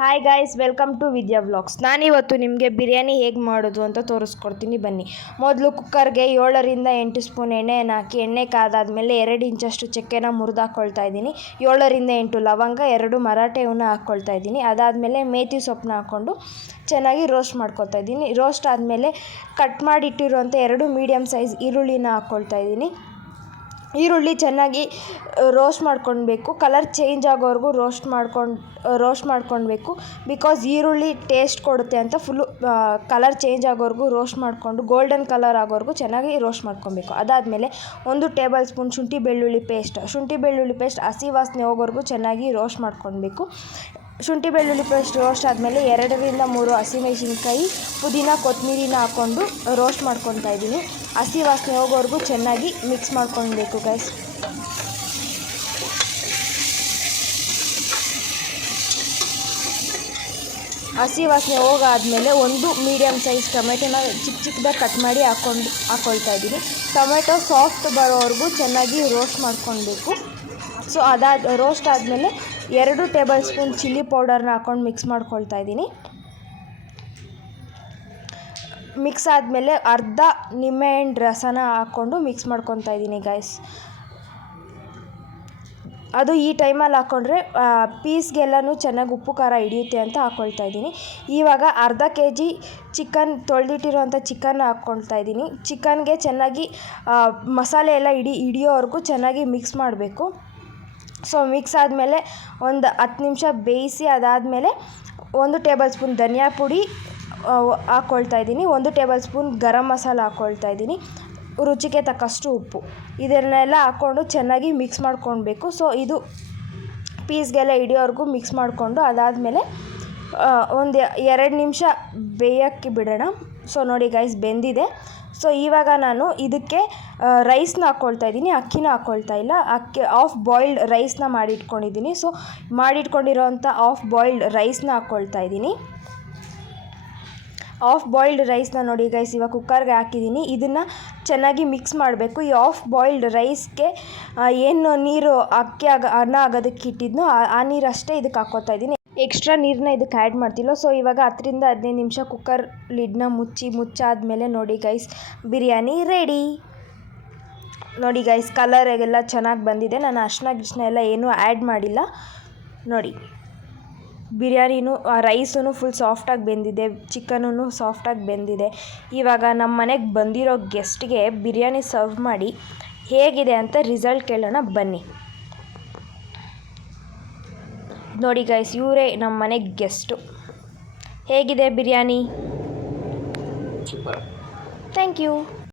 Hi guys, welcome to Vidya vlogs. ನಾನಿವತ್ತು ನಿಮಗೆ ಬಿರಿಯಾನಿ ಹೇಗೆ ಮಾಡೋದು ಅಂತ ತೋರಿಸ್ಕೊಡ್ತೀನಿ ಬನ್ನಿ. ಮೊದಲು ಕುಕ್ಕರ್ಗೆ 7ರಿಂದ 8 ಸ್ಪೂನ್ ಎಣ್ಣೆಯನ್ನು ಹಾಕಿ ಎಣ್ಣೆ ಕಾದಾದಮೇಲೆ 2 ಇಂಚಷ್ಟು ಚಕ್ಕೆನ ಮುರಿದಾಕೊಳ್ತಾ ಇದ್ದೀನಿ. 7ರಿಂದ 8 ಲವಂಗ, 2 ಮರಾಠೆ ಹೂವನ್ನ ಹಾಕ್ಕೊಳ್ತಾ ಇದ್ದೀನಿ. ಅದಾದಮೇಲೆ ಮೇಥಿ ಸೊಪ್ಪನ್ನ ಹಾಕ್ಕೊಂಡು ಚೆನ್ನಾಗಿ ರೋಸ್ಟ್ ಮಾಡ್ಕೊಳ್ತಾ ಇದ್ದೀನಿ. ರೋಸ್ಟ್ ಆದಮೇಲೆ ಕಟ್ ಮಾಡಿಟ್ಟಿರುವಂಥ 2 ಮೀಡಿಯಮ್ ಸೈಜ್ ಈರುಳ್ಳಿನ ಹಾಕ್ಕೊಳ್ತಾ ಇದ್ದೀನಿ. ಈರುಳ್ಳಿ ಚೆನ್ನಾಗಿ ರೋಸ್ಟ್ ಮಾಡ್ಕೊಳ್ಬೇಕು, ಕಲರ್ ಚೇಂಜ್ ಆಗೋವರೆಗೂ ರೋಸ್ಟ್ ಮಾಡ್ಕೊಳ್ಬೇಕು. ಬಿಕಾಸ್ ಈರುಳ್ಳಿ ಟೇಸ್ಟ್ ಕೊಡುತ್ತೆ ಅಂತ ಫುಲ್ಲು ಕಲರ್ ಚೇಂಜ್ ಆಗೋವರೆಗೂ ರೋಸ್ಟ್ ಮಾಡಿಕೊಂಡು ಗೋಲ್ಡನ್ ಕಲರ್ ಆಗೋವರೆಗೂ ಚೆನ್ನಾಗಿ ರೋಸ್ಟ್ ಮಾಡ್ಕೊಬೇಕು. ಅದಾದಮೇಲೆ 1 ಟೇಬಲ್ ಸ್ಪೂನ್ ಶುಂಠಿ ಬೆಳ್ಳುಳ್ಳಿ ಪೇಸ್ಟ್ ಹಸಿ ವಾಸನೆ ಹೋಗೋವರೆಗೂ ಚೆನ್ನಾಗಿ ರೋಸ್ಟ್ ಮಾಡ್ಕೊಳ್ಬೇಕು. ಶುಂಠಿ ಬೆಳ್ಳುಳ್ಳಿ ಪೇಸ್ಟ್ ರೋಸ್ಟ್ ಆದಮೇಲೆ 2ರಿಂದ 3 ಹಸಿಮೆಣಸಿನ್ಕಾಯಿ, ಪುದೀನ, ಕೊತ್ತಂಬರಿನ ಹಾಕ್ಕೊಂಡು ರೋಸ್ಟ್ ಮಾಡ್ಕೊತಾ ಇದ್ದೀನಿ. ಹಸಿ ವಾಸನೆ ಹೋಗೋವರೆಗೂ ಚೆನ್ನಾಗಿ ಮಿಕ್ಸ್ ಮಾಡ್ಕೊಳ್ಬೇಕು ಗೈಸ್. ಹಸಿ ವಾಸನೆ ಹೋಗಾದಮೇಲೆ 1 ಮೀಡಿಯಮ್ ಸೈಜ್ ಟೊಮೆಟೊನ ಚಿಕ್ಕದಾಗಿ ಕಟ್ ಮಾಡಿ ಹಾಕ್ಕೊಳ್ತಾ ಇದ್ದೀನಿ. ಟೊಮೆಟೊ ಸಾಫ್ಟ್ ಬರೋವರೆಗೂ ಚೆನ್ನಾಗಿ ರೋಸ್ಟ್ ಮಾಡ್ಕೊಳ್ಬೇಕು. ಸೊ ರೋಸ್ಟ್ ಆದಮೇಲೆ 2 ಟೇಬಲ್ ಸ್ಪೂನ್ ಚಿಲ್ಲಿ ಪೌಡರ್ನ ಹಾಕ್ಕೊಂಡು ಮಿಕ್ಸ್ ಮಾಡ್ಕೊಳ್ತಾ ಇದ್ದೀನಿ. ಮಿಕ್ಸ್ ಆದಮೇಲೆ ಅರ್ಧ ನಿಂಬೆಹಣ್ಣು ರಸನ ಹಾಕ್ಕೊಂಡು ಮಿಕ್ಸ್ ಮಾಡ್ಕೊತಾ ಇದ್ದೀನಿ ಗೈಸ್. ಅದು ಈ ಟೈಮಲ್ಲಿ ಹಾಕ್ಕೊಂಡ್ರೆ ಪೀಸ್ಗೆಲ್ಲನೂ ಚೆನ್ನಾಗಿ ಉಪ್ಪು ಖಾರ ಹಿಡಿಯುತ್ತೆ ಅಂತ ಹಾಕ್ಕೊಳ್ತಾ ಇದ್ದೀನಿ. ಇವಾಗ ಅರ್ಧ kg ಚಿಕನ್ ತೊಳೆದಿಟ್ಟಿರೋಂಥ ಚಿಕನ್ನ ಹಾಕ್ಕೊಳ್ತಾ ಇದ್ದೀನಿ. ಚಿಕನ್ಗೆ ಚೆನ್ನಾಗಿ ಮಸಾಲೆ ಎಲ್ಲ ಹಿಡಿಯೋವರೆಗೂ ಚೆನ್ನಾಗಿ ಮಿಕ್ಸ್ ಮಾಡಬೇಕು. ಸೊ ಮಿಕ್ಸ್ ಆದಮೇಲೆ ಒಂದು 10 ನಿಮಿಷ ಬೇಯಿಸಿ ಅದಾದಮೇಲೆ 1 ಟೇಬಲ್ ಸ್ಪೂನ್ ಧನಿಯಾ ಪುಡಿ ಹಾಕ್ಕೊಳ್ತಾ ಇದ್ದೀನಿ. 1 ಟೇಬಲ್ ಸ್ಪೂನ್ ಗರಂ ಮಸಾಲ ಹಾಕ್ಕೊಳ್ತಾ ಇದ್ದೀನಿ. ರುಚಿಗೆ ತಕ್ಕಷ್ಟು ಉಪ್ಪು, ಇದನ್ನೆಲ್ಲ ಹಾಕ್ಕೊಂಡು ಚೆನ್ನಾಗಿ ಮಿಕ್ಸ್ ಮಾಡ್ಕೊಳ್ಬೇಕು. ಸೊ ಇದು ಪೀಸ್ಗೆಲ್ಲ ಹಿಡಿಯೋವರೆಗೂ ಮಿಕ್ಸ್ ಮಾಡಿಕೊಂಡು ಅದಾದಮೇಲೆ ಒಂದು 2 ನಿಮಿಷ ಬೇಯೋಕ್ಕೆ ಬಿಡೋಣ. ಸೊ ನೋಡಿ ಗೈಸ್, ಬೆಂದಿದೆ. ಸೊ ಇವಾಗ ನಾನು ಇದಕ್ಕೆ ರೈಸ್ನ ಹಾಕ್ಕೊಳ್ತಾ ಇದ್ದೀನಿ, ಅಕ್ಕಿನ ಹಾಕ್ಕೊಳ್ತಾ ಇಲ್ಲ. ಹಾಫ್ ಬಾಯ್ಲ್ಡ್ ರೈಸ್ನ ಮಾಡಿಟ್ಕೊಂಡಿದ್ದೀನಿ. ಸೊ ಮಾಡಿಟ್ಕೊಂಡಿರೋಂಥ ಹಾಫ್ ಬಾಯ್ಲ್ಡ್ ರೈಸ್ನ ಹಾಕ್ಕೊಳ್ತಾ ಇದ್ದೀನಿ. ಹಾಫ್ ಬಾಯ್ಲ್ಡ್ ರೈಸ್ನ ನೋಡಿ ಗೈಸ್ ಇವಾಗ ಕುಕ್ಕರ್ಗೆ ಹಾಕಿದ್ದೀನಿ. ಇದನ್ನು ಚೆನ್ನಾಗಿ ಮಿಕ್ಸ್ ಮಾಡಬೇಕು. ಈ ಹಾಫ್ ಬಾಯ್ಲ್ಡ್ ರೈಸ್ಗೆ ಏನು ನೀರು ಅನ್ನ ಆಗೋದಕ್ಕೆ ಇಟ್ಟಿದ್ನೋ ಆ ನೀರಷ್ಟೇ ಇದಕ್ಕೆ ಹಾಕ್ಕೊತಾ ಇದ್ದೀನಿ. ಎಕ್ಸ್ಟ್ರಾ ನೀರನ್ನ ಇದಕ್ಕೆ ಆ್ಯಡ್ ಮಾಡ್ತಿಲ್ಲ. ಸೊ ಇವಾಗ 10ರಿಂದ 15 ನಿಮಿಷ ಕುಕ್ಕರ್ ಲಿಡ್ನ ಮುಚ್ಚಾದಮೇಲೆ ನೋಡಿ ಗೈಸ್, ಬಿರಿಯಾನಿ ರೆಡಿ. ನೋಡಿ ಗೈಸ್, ಕಲರೆಲ್ಲ ಚೆನ್ನಾಗಿ ಬಂದಿದೆ. ನಾನು ಅರಿಶಿನ ಎಲ್ಲ ಏನೂ ಆ್ಯಡ್ ಮಾಡಿಲ್ಲ. ನೋಡಿ ಬಿರಿಯಾನಿನೂ ರೈಸೂ ಫುಲ್ ಸಾಫ್ಟಾಗಿ ಬೆಂದಿದೆ, ಚಿಕನೂ ಸಾಫ್ಟಾಗಿ ಬೆಂದಿದೆ. ಇವಾಗ ನಮ್ಮ ಮನೆಗೆ ಬಂದಿರೋ ಗೆಸ್ಟ್ಗೆ ಬಿರಿಯಾನಿ ಸರ್ವ್ ಮಾಡಿ ಹೇಗಿದೆ ಅಂತ ರಿಸಲ್ಟ್ ಕೇಳೋಣ ಬನ್ನಿ. ನೋಡಿ ಗೈಸ್, ಇವರೇ ನಮ್ಮ ಮನೆಗೆ ಗೆಸ್ಟು. ಹೇಗಿದೆ ಬಿರಿಯಾನಿ? Thank you.